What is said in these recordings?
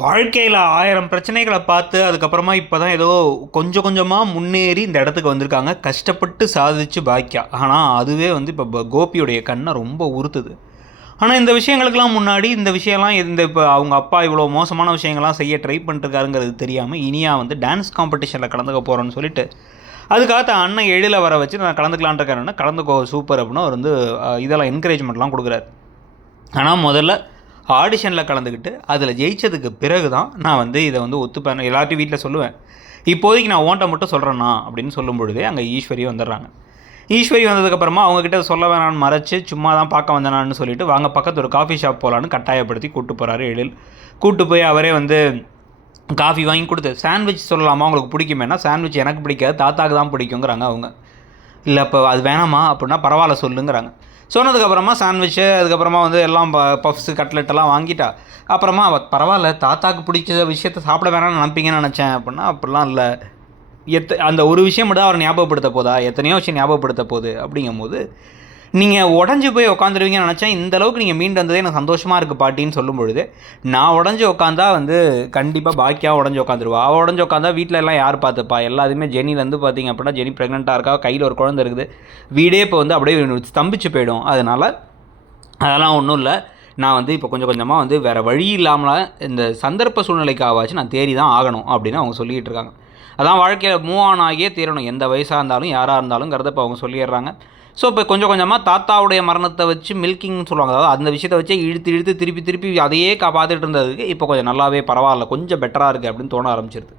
வாழ்க்கையில் 1000 பிரச்சனைகளை பார்த்து அதுக்கப்புறமா இப்போ தான் ஏதோ கொஞ்சம் கொஞ்சமாக முன்னேறி இந்த இடத்துக்கு வந்திருக்காங்க. கஷ்டப்பட்டு சாதிச்சு பாக்கியா. ஆனால் அதுவே வந்து இப்போ கோபியுடைய கண்ணை ரொம்ப உறுத்துது. ஆனால் இந்த விஷயங்களுக்கெல்லாம் முன்னாடி இந்த விஷயம்லாம் இப்போ அவங்க அப்பா இவ்வளோ மோசமான விஷயங்கள்லாம் செய்ய ட்ரை பண்ணிட்டுருக்காருங்கிறது தெரியாமல் இனியா வந்து டான்ஸ் காம்படிஷனில் கலந்துக்க போகிறோன்னு சொல்லிட்டு அதுக்காக அண்ணன் எழில் வர வச்சு நான் கலந்துக்கலான் இருக்கேன்னா கலந்துக்கோ சூப்பர் அப்படின்னு அவர் வந்து இதெல்லாம் என்கரேஜ்மெண்ட்லாம் கொடுக்குறாரு. ஆனால் முதல்ல ஆடிஷனில் கலந்துக்கிட்டு அதில் ஜெயித்ததுக்கு பிறகு தான் நான் வந்து இதை வந்து ஒத்துப்பேன், எல்லாத்தையும் வீட்டில் சொல்லுவேன். இப்போதைக்கு நான் ஓன்ட்ட மட்டும் சொல்கிறேன்னா அப்படின்னு சொல்லும் பொழுதே அங்கே ஈஸ்வரி வந்துடுறாங்க. ஈஸ்வரி வந்ததுக்கப்புறமா அவங்கக்கிட்ட சொல்ல வேணான்னு மறைச்சி சும்மா தான் பார்க்க வந்தேனான்னு சொல்லிவிட்டு வாங்க பக்கத்து ஒரு காஃபி ஷாப் போகலான்னு கட்டாயப்படுத்தி கூப்பிட்டு போகிறாரு எழில். கூப்பிட்டு போய் அவரே வந்து காஃபி வாங்கி கொடுத்து சாண்ட்விச் சொல்லலாமா உங்களுக்கு பிடிக்குமேனா, சாண்ட்விச் எனக்கு பிடிக்காது தாத்தாக்கு தான் பிடிக்குங்கிறாங்க அவங்க. இல்லை இப்போ அது வேணாமா அப்படின்னா பரவாயில்ல சொல்லுங்கிறாங்க. சொன்னதுக்கப்புறமா சாண்ட்விட்சு அதுக்கப்புறமா வந்து எல்லாம் பஃப்ஸு கட்லெட்டெல்லாம் வாங்கிட்டா. அப்புறமா பரவாயில்ல தாத்தாக்கு பிடிச்ச விஷயத்த சாப்பிட வேணாம்னு நினப்பீங்கன்னு நினச்சேன் அப்படின்னா, அப்படிலாம் இல்லை. அந்த ஒரு விஷயம் மட்டும் அவர் ஞாபகப்படுத்த போதா, எத்தனையோ விஷயம் ஞாபகப்படுத்த போகுது. அப்படிங்கும்போது நீங்கள் உடஞ்சி போய் உட்காந்துருவீங்கன்னு நினச்சேன், இந்த அளவுக்கு நீங்கள் மீண்டு வந்ததே எனக்கு சந்தோஷமாக இருக்குது பாட்டின்னு சொல்லும் பொழுது, நான் உடஞ்சி உட்காந்தா வந்து கண்டிப்பாக பாக்கியாக உடஞ்சி உட்காந்துருவா. அவள் உடஞ்சி உட்காந்தா வீட்டில் எல்லாம் யார் பார்த்துப்பா? எல்லாத்தையுமே ஜெனிலேருந்து பார்த்திங்க அப்படின்னா ஜெனி ப்ரெக்னெண்ட்டாக இருக்கா, கையில் ஒரு குழந்தை இருக்குது, வீடே இப்போ வந்து அப்படியே ஸ்தம்பிச்சு போயிடும். அதனால் அதெல்லாம் ஒன்றும் இல்லை, நான் வந்து இப்போ கொஞ்சம் கொஞ்சமாக வந்து வேறு வழி இல்லாமல் இந்த சந்தர்ப்ப சூழ்நிலைக்காவாச்சு நான் தேடி தான் ஆகணும் அப்படின்னு அவங்க சொல்லிகிட்டு இருக்காங்க. அதான் வாழ்க்கையில் மூவ் ஆன் ஆகியே தீரணும், எந்த வயசாக இருந்தாலும் யாராக இருந்தாலுங்கிறத இப்போ அவங்க சொல்லிடுறாங்க. ஸோ இப்போ கொஞ்சம் கொஞ்சமாக தாத்தாவுடைய மரணத்தை வச்சு மில்கிங்னு சொல்லுவாங்க, அதாவது அந்த விஷயத்தை வச்சு இழுத்து திருப்பி அதையே பார்த்துட்டு இருந்ததுக்கு இப்போ கொஞ்சம் நல்லாவே பரவாயில்ல, கொஞ்சம் பெட்டராக இருக்குது அப்படின்னு தோண ஆரம்பிச்சிருது.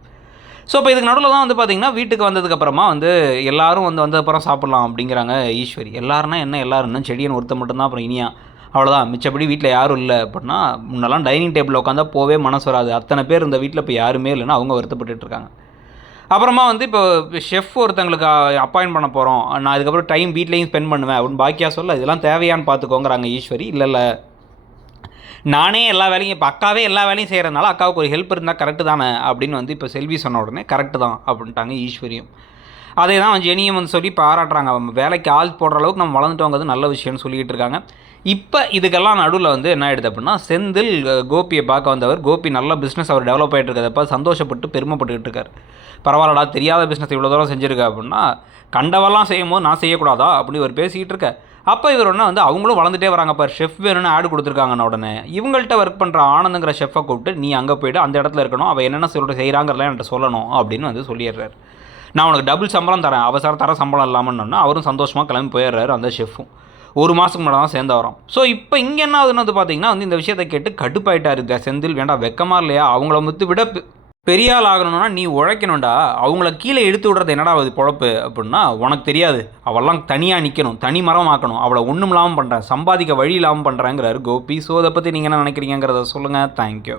ஸோ இப்போ இதுக்கு நடுவில் தான் வந்து பார்த்திங்கன்னா வீட்டுக்கு வந்ததுக்கப்புறமா வந்து எல்லோரும் வந்ததுக்கப்புறம் சாப்பிட்லாம் அப்படிங்கிறாங்க ஈஸ்வரி. எல்லாருன்னா என்ன, எல்லோரும் இன்னும் செடியன் ஒருத்த மட்டும்தான், அப்புறம் இனியா, அவ்வளோதான். மிச்சப்படி வீட்டில் யாரும் இல்லை அப்படின்னா, முன்னெல்லாம் டைனிங் டேபிளில் உட்காந்தா போவே மனசு வராது, அத்தனை பேர் இந்த வீட்டில் இப்போ யாருமே இல்லைன்னா அவங்க வருத்தப்பட்டு இருக்காங்க. அப்புறமா வந்து இப்போ ஷெஃப் ஒருத்தங்களுக்கு அப்பாயின்ட் பண்ண போகிறோம், நான் இதுக்கப்புறம் டைம் வீட்லேயும் ஸ்பெண்ட் பண்ணுவேன் அப்படின்னு பாக்கியா சொல்ல, இதெல்லாம் தேவையான்னு பார்த்துக்கோங்கிறாங்க ஈஸ்வரி. இல்லை நானே எல்லா வேலையும், இப்போ அக்காவே எல்லா வேலையும் செய்கிறதுனால அக்காவுக்கு ஒரு ஹெல்ப் இருந்தால் கரெக்டு தானே அப்படின்னு வந்து இப்போ செல்வி சொன்ன உடனே கரெக்டு தான் அப்படின்ட்டாங்க ஈஸ்வரியும். அதே தான் ஜெனியும் வந்து சொல்லி பாராட்டுறாங்க. வேலைக்கு ஆள் போடுற அளவுக்கு நம்ம வளர்ந்துட்டோங்கிறது நல்ல விஷயம்னு சொல்லிக்கிட்டு இருக்காங்க. இப்போ இதுக்கெல்லாம் நடுவில் வந்து என்ன ஆகிடுது அப்படின்னா, செந்தில் கோபியை பார்க்க வந்தவர், கோபி நல்ல பிஸ்னஸ் அவர் டெவலப் ஆகிட்டு இருக்கிறதப்ப சந்தோஷப்பட்டு பெருமைப்பட்டுக்கிட்டு இருக்கார். பரவாயில்லடா தெரியாத பிஸ்னஸ் இவ்வளோ தூரம் செஞ்சுருக்கா அப்படின்னா, கண்டவெல்லாம் செய்யும் போது நான் செய்யக்கூடாதா அப்படி இவர் பேசிக்கிட்டு இருக்க. அப்போ இவர் ஒன்று வந்து அவங்களும் வளர்ந்துட்டே வராங்க, பார் ஷெஃப் வேணும்னு ஆடு கொடுத்துருக்காங்கன்னு உடனே இவங்கள்ட்ட ஒர்க் பண்ணுற ஆனந்துங்கிற ஷெஃப்பை கூப்பிட்டு நீ அங்கே போய்ட்டு அந்த இடத்துல இருக்கணும், அவள் என்னென்ன சொல்லிட்டு செய்கிறாங்கிறலாம் என்கிட்ட சொல்லணும் அப்படின்னு வந்து சொல்லிடுறாரு. நான் உனக்கு டபுள் சம்பளம் தரேன், அவசர தர சம்பளம் இல்லாமன்னு அவரும் சந்தோஷமாக கிளம்பி போயிடுறாரு. அந்த ஷெஃப்பும் ஒரு மாதத்துக்கு முன்னாடி தான் சேர்ந்து வரோம். ஸோ இப்போ இங்கே என்ன ஆகுதுன்னு வந்து பார்த்தீங்கன்னா வந்து இந்த விஷயத்தை கேட்டு கடுப்பாயிட்டார் செந்தில். வேண்டாம் வெக்கமாக இல்லையா, அவங்கள முத்து விட பெரிய ஆள் ஆகணும்னா நீ உழைக்கணும்டா, அவங்கள கீழே இழுத்து விடுறது என்னடா அது பொழப்பு அப்படின்னா, உனக்கு தெரியாது, அவெல்லாம் தனியாக நிற்கணும், தனி மரம் ஆக்கணும், அவளை ஒன்றும் இல்லாமல் பண்ணுறேன், சம்பாதிக்க வழி இல்லாமல் பண்ணுறேங்கிறாரு கோபி. ஸோ அதை பற்றி நீங்கள் என்ன நினைக்கிறீங்கிறத சொல்லுங்கள். தேங்க்யூ.